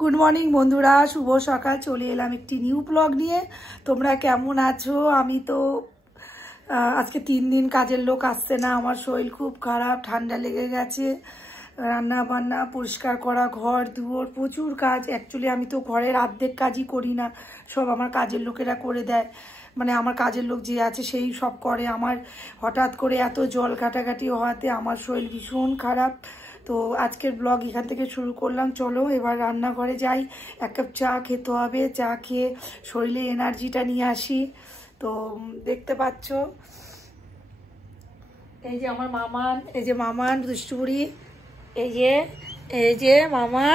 Good morning বন্ধুরা, শুভ সকাল। চলে এলাম একটি নিউ ব্লগ নিয়ে। তোমরা কেমন আছো? আমি তো আজকে 3 দিন কাজের লোক আসছে না। আমার শরীর খুব খারাপ, ঠান্ডা লেগে গেছে। রান্না বান্না, পরিষ্কার করা, ঘর দুয়ার, প্রচুর কাজ। অ্যাকচুয়ালি আমি তো ঘরের অর্ধেক কাজই করি না, সব আমার কাজের লোকেরা করে দেয়। মানে আমার কাজের লোক যে আছে সেই সব করে। আমার হঠাৎ করে এত জল ঘাটাঘাটি হওয়াতে আমার শরীর ভীষণ খারাপ। তো আজকের ব্লগ এখান থেকে শুরু করলাম। চলো এবার রান্নাঘরে যাই, এক কাপ চা খেতে হবে। চা খেয়ে শরীরে এনার্জিটা নিয়ে আসি। তো দেখতে পাচ্ছ এই যে আমার মামান, এই যে মামান দুষ্টুবুড়ি, এই যে মামা।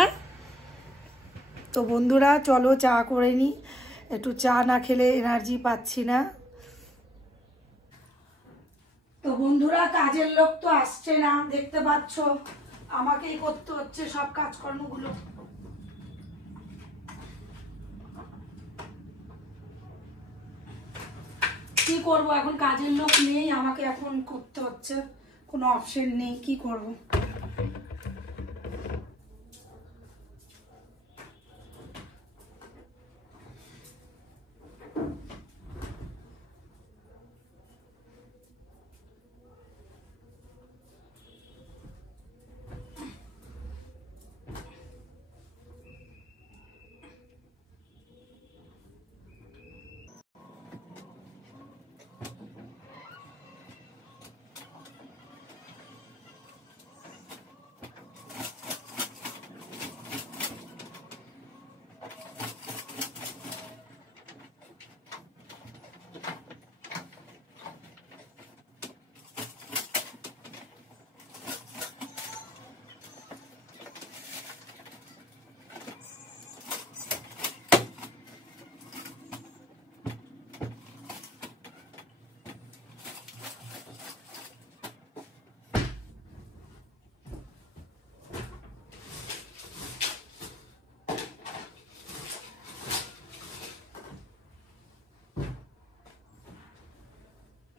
তো বন্ধুরা চলো চা করে নি, একটু চা না খেলে এনার্জি পাচ্ছি না। তো বন্ধুরা কাজের লোক তো আসছে না, দেখতে পাচ্ছ আমাকেই করতে হচ্ছে সব কাজকর্মগুলো। কি করব এখন, কাজের লোক নেই, আমাকে এখন করতে হচ্ছে, কোনো অপশন নেই, কি করব।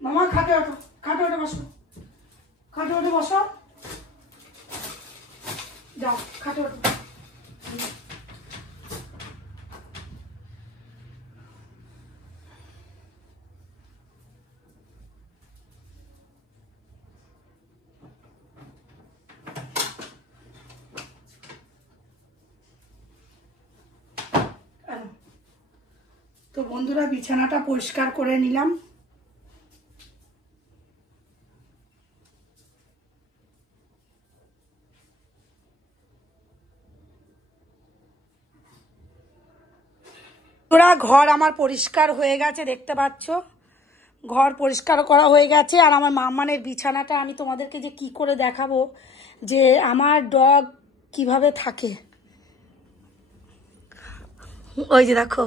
মামা খাটে ওঠো, খাটে ওঠে বসো, খাটে ওঠে বসো, যাও খাটে ওঠো। তো বন্ধুরা বিছানাটা পরিষ্কার করে নিলাম। ঘর আমার পরিষ্কার হয়ে গেছে, দেখতে পাচ্ছ ঘর পরিষ্কার করা হয়ে গেছে। আর আমার মামানের বিছানাটা আমি তোমাদেরকে যে কি করে দেখাবো, যে আমার ডগ কিভাবে থাকে। ওই যে দেখো,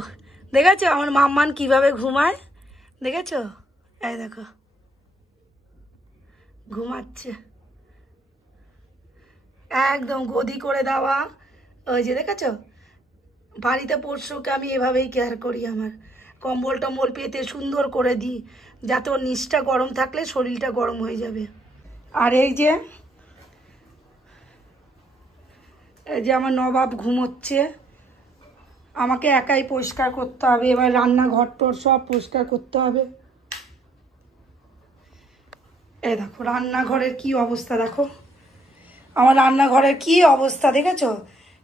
দেখেছো আমার মাম্মান কিভাবে ঘুমায়, দেখেছো? এই দেখো ঘুমাচ্ছে একদম গদি করে দেওয়া। ওই যে দেখেছো, বাড়িতে পশুকে আমি এভাবেই কেয়ার করি। আমার কম্বল টম্বল পেতে সুন্দর করে দিই, যাতে ওর নিচটা গরম থাকলে শরীরটা গরম হয়ে যাবে। আর এই যে আমার নবাব ঘুমোচ্ছে, আমাকে একাই পরিষ্কার করতে হবে। এবার রান্নাঘর টর সব পরিষ্কার করতে হবে। এই দেখো রান্নাঘরের কি অবস্থা, দেখো আমার রান্নাঘরের কি অবস্থা, দেখেছো?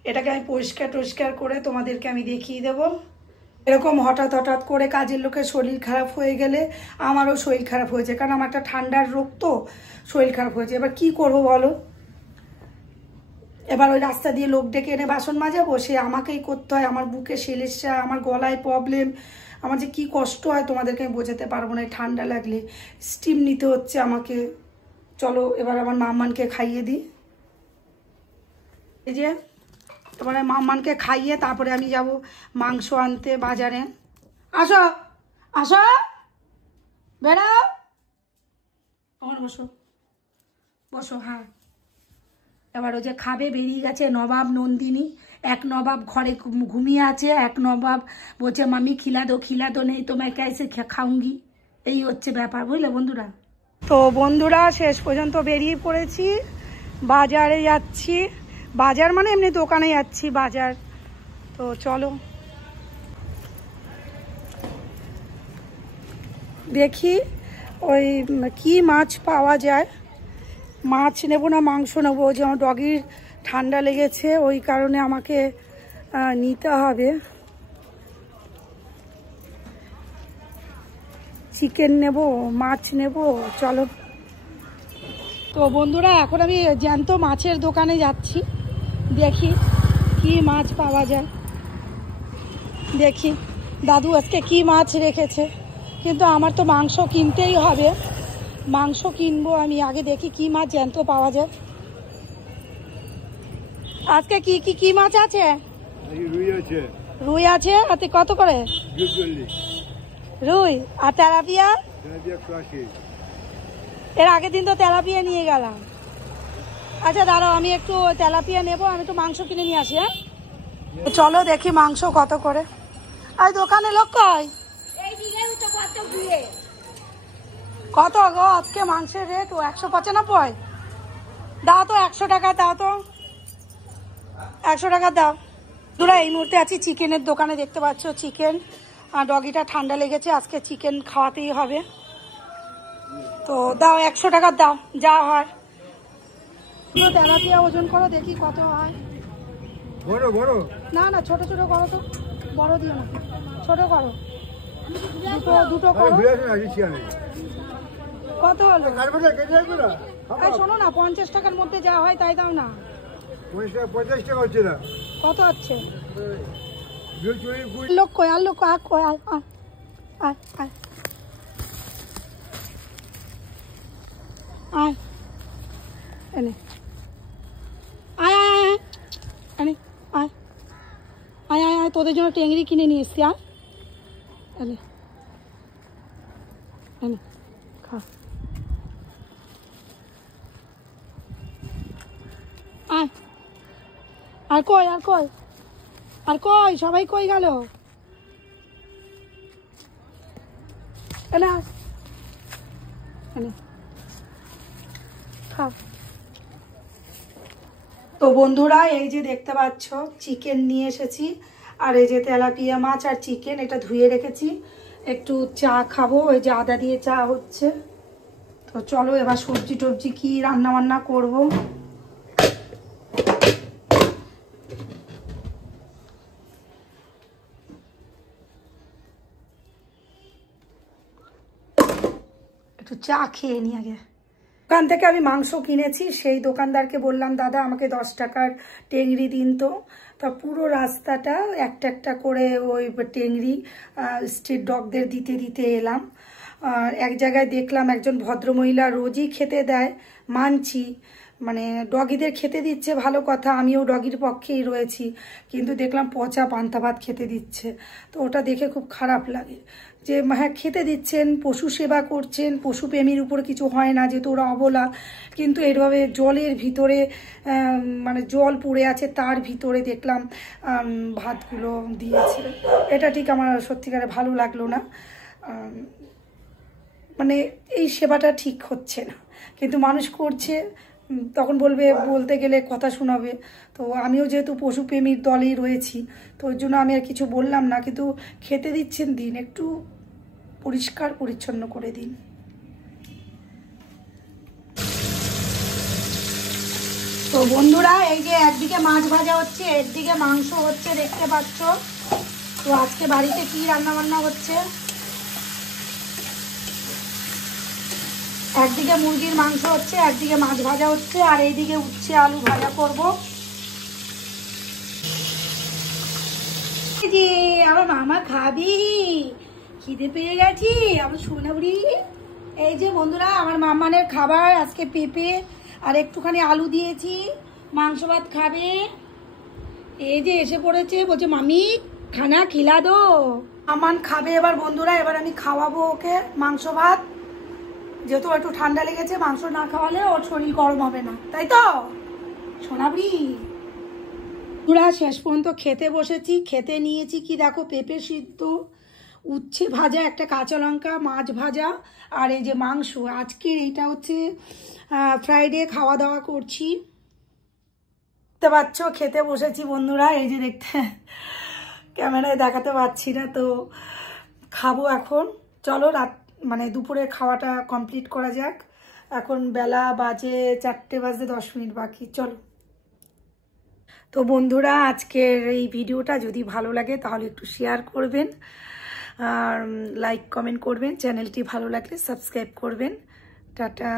এটাকে আমি পরিষ্কার করে তোমাদেরকে আমি দেখিয়ে দেব। এরকম হঠাৎ করে কাজের লোকের শরীর খারাপ হয়ে গেলে আমারও শরীর খারাপ হয়েছে, কারণ আমার একটা ঠান্ডার রোগ, তো শরীর খারাপ হয়েছে। এবার কি করব বলো? এবার ওই রাস্তা দিয়ে লোক ডেকে এনে বাসন মাজাবো, সে আমাকেই করতে হয়। আমার বুকে সেলেসা, আমার গলায় প্রবলেম, আমার যে কি কষ্ট হয় তোমাদেরকে আমি বোঝাতে পারবো না। ঠান্ডা লাগলে স্টিম নিতে হচ্ছে আমাকে। চলো এবার আমার মাম্মানকে খাইয়ে দিই। এই যে এবারে মাম্মানকে খাইয়ে তারপরে আমি যাব মাংস আনতে বাজারে। আসো আসো, বেড়াও, আমার বসো বসো। হ্যাঁ এবার ও যে খাবে, বেরিয়ে গেছে নবাব নন্দিনী। এক নবাব ঘরে ঘুমিয়ে আছে, এক নবাব বলছে মামি খিলা দো নেই তো मैं कैसे খাউঙ্গি। এই হচ্ছে ব্যাপার, বুঝলে বন্ধুরা। তো বন্ধুরা শেষ পর্যন্ত বেরিয়ে পড়েছি, বাজারে যাচ্ছি। বাজার মানে এমনি দোকানে যাচ্ছি বাজার। তো চলো দেখি ওই কি মাছ পাওয়া যায়। মাছ নেবো না মাংস নেবো, যে আমার ডগির ঠান্ডা লেগেছে ওই কারণে আমাকে নিতে হবে। চিকেন নেব, মাছ নেব, চলো। তো বন্ধুরা এখন আমি জ্যান্ত মাছের দোকানে যাচ্ছি, দেখি কি মাছ পাওয়া যায়। দেখি দাদু আজকে কি মাছ রেখেছে, কিন্তু আমার তো মাংস কিনতেই হবে, মাংস কিনবো আমি। আগে দেখি কি মাছ জ্যান্ত পাওয়া যায়। আজকে কি কি কি মাছ আছে? রুই আছে। রুই আছে, আতে কত করে? রুই আর তেলাপিয়া? এর আগের দিন তো তেলাপিয়া নিয়ে গেলাম। আচ্ছা দাঁড়াও, আমি একটু তেলাপিয়া নেবো, আমি একটু মাংস কিনে নিয়ে আসি। হ্যাঁ চলো দেখি মাংস কত করে। আর দোকানে লোক কয়? কত গো আজকে মাংসের রেট? 195। দাও তো 100 টাকা দাও তো, 100 টাকা দাও। দুরা এই মুহূর্তে আছি চিকেনের দোকানে, দেখতে পাচ্ছ চিকেন। আর ডগিটা ঠান্ডা লেগেছে, আজকে চিকেন খাওয়াতেই হবে। তো দাও 100 টাকা দাও, যা হয়। তেলাপিয়া ওজন করো দেখি কত হয়। বড় বড় না না, ছোট ছোট করো তো, বড় দিও না, ছোট করো। দুটো করো। কত হলো? শোনো না, 50 টাকার মধ্যে যা হয় তাই দাও না। 50 টাকা হচ্ছে না। কত হচ্ছে? লোক কই? আর লোক কই? আয় আয় আয় আয় এনে আয় আয় আয় এনে আয় আয় আয় আয়, তোদের জন্য টেংরি কিনে নিয়ে এসছি। আয় এনে এনে খা। আয়। আর কই? আর কই? আর কই? সবাই কই গেল? এনে এনে খা। তো বন্ধুরা এই যে দেখতে পাচ্ছ চিকেন নিয়ে এসেছি, আর এই যে তেলাপিয়া মাছ আর চিকেন, এটা ধুয়ে রেখেছি। একটু চা খাবো, ওই যে আদা দিয়ে চা হচ্ছে। তো চলো এবার সবজি টবজি কি রান্না বান্না করবো। একটু চা খেয়ে নি আগে। দোকান থেকে আমি মাংস কিনেছি, সেই দোকানদারকে বললাম দাদা আমাকে 10 টাকার টেংরি দিন। তো তা পুরো রাস্তাটা একটা একটা করে ওই টেংরি স্ট্রিট ডগদের দিতে দিতে এলাম। আর এক জায়গায় দেখলাম একজন ভদ্রমহিলা রোজই খেতে দেয়, মানছি, মানে ডগিদের খেতে দিচ্ছে ভালো কথা, আমিও ডগির পক্ষেই রয়েছি, কিন্তু দেখলাম পচা পান্তা ভাত খেতে দিচ্ছে। তো ওটা দেখে খুব খারাপ লাগে যে হ্যাঁ খেতে দিচ্ছেন, পশু সেবা করছেন, পশুপ্রেমীর উপর কিছু হয় না, যেহেতু ওরা অবলা, কিন্তু এইভাবে জলের ভিতরে মানে জল পড়ে আছে তার ভিতরে দেখলাম ভাতগুলো দিয়েছে। এটা ঠিক আমার সত্যিকারে ভালো লাগলো না। মানে এই সেবাটা ঠিক হচ্ছে না, কিন্তু মানুষ করছে, তখন বলবে, বলতে গেলে কথা শোনাবে। তো আমিও যেহেতু পশুপ্রেমীর দলেই রয়েছি, তো ওই জন্য আমি আর কিছু বললাম না, কিন্তু খেতে দিচ্ছেন দিন, একটু পরিষ্কার পরিচ্ছন্ন করে দিন। তো বন্ধুরা এই যে একদিকে মাছ ভাজা হচ্ছে, একদিকে মাংস হচ্ছে, দেখতে পাচ্ছ। তো আজকে বাড়িতে কি রান্না বান্না হচ্ছে, একদিকে মুরগির মাংস হচ্ছে, একদিকে মাছ ভাজা হচ্ছে, আর এইদিকে উচ্ছে আলু ভাজা করব। আমার মামা খাবি, খিদে পেয়ে গেছি আমার সোনাবুড়ি। এই যে বন্ধুরা আমার মামানের খাবার, আজকে পেঁপে আর একটুখানি আলু দিয়েছি, মাংস ভাত খাবে। এই যে এসে পড়েছে, বলছে মামি খানা খিলা দো। আমান খাবে এবার বন্ধুরা, এবার আমি খাওয়াবো ওকে মাংস ভাত, যেহেতু একটু ঠান্ডা লেগেছে, মাংস না খাওয়ালে ওর শরীর গরম হবে না, তাই তো সোনাবুড়ি। পুরা শেষ পর্যন্ত খেতে বসেছি, খেতে নিয়েছি কি দেখো, পেঁপে সিদ্ধ, উচ্ছে ভাজা, একটা কাঁচা লঙ্কা, মাছ ভাজা, আর এই যে মাংস। আজকের এইটা হচ্ছে ফ্রাইডে, খাওয়া দাওয়া করছি। দেখতে পাচ্ছ খেতে বসেছি বন্ধুরা, এই যে দেখতে ক্যামেরায় দেখাতে পারছি না। তো খাবো এখন, চলো মানে দুপুরে খাওয়াটা কমপ্লিট করা যাক। এখন বেলা বাজে 4:10 বাকি, চলো। তো বন্ধুরা, আজকের এই ভিডিওটা যদি ভালো লাগে তাহলে একটু শেয়ার করবেন, আর লাইক কমেন্ট করবেন, চ্যানেলটি ভালো লাগলে সাবস্ক্রাইব করবেন। টাটা।